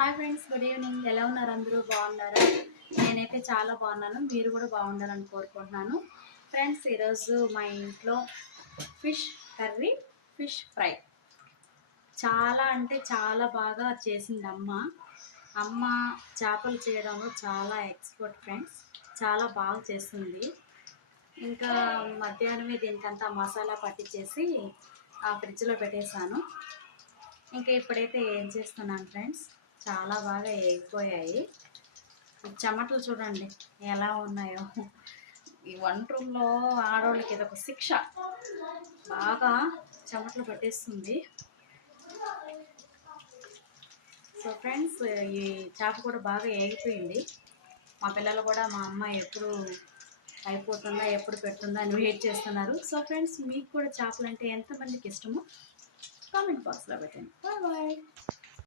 Hi friends, good evening. ఎలా ఉన్నారు? అందరూ బాగున్నారా? నేనైతే చాలా బాగున్నాను. మీరు కూడా బాగుండాలని కోరుకుంటున్నాను. ఫ్రెండ్స్, ఈరోజు మా ఇంట్లో ఫిష్ కర్రీ, ఫిష్ ఫ్రై చాలా అంటే చాలా బాగా చేసింది అమ్మ. అమ్మ చేపలు చేయడంలో చాలా ఎక్స్పర్ట్ ఫ్రెండ్స్. చాలా బాగా చేస్తుంది. ఇంకా మధ్యాహ్నమే దీనికంతా మసాలా పట్టించేసి ఫ్రిడ్జ్లో పెట్టేశాను. ఇంకా ఇప్పుడైతే ఏం చేస్తున్నాను ఫ్రెండ్స్, చాలా బాగా ఎగిపోయాయి. చెమటలు చూడండి ఎలా ఉన్నాయో. ఈ వంట రూమ్లో ఆడవాళ్ళకి ఇదొక శిక్ష. బాగా చెమటలు పట్టేస్తుంది. సో ఫ్రెండ్స్, ఈ చేప కూడా బాగా ఏగిపోయింది. మా పిల్లలు కూడా మా అమ్మ ఎప్పుడు అయిపోతుందా, ఎప్పుడు పెడుతుందా అని వెయిట్ చేస్తున్నారు. సో ఫ్రెండ్స్, మీకు కూడా చేపలు అంటే ఎంతమందికి ఇష్టమో కామెంట్ బాక్స్లో పెట్టండి. Bye bye.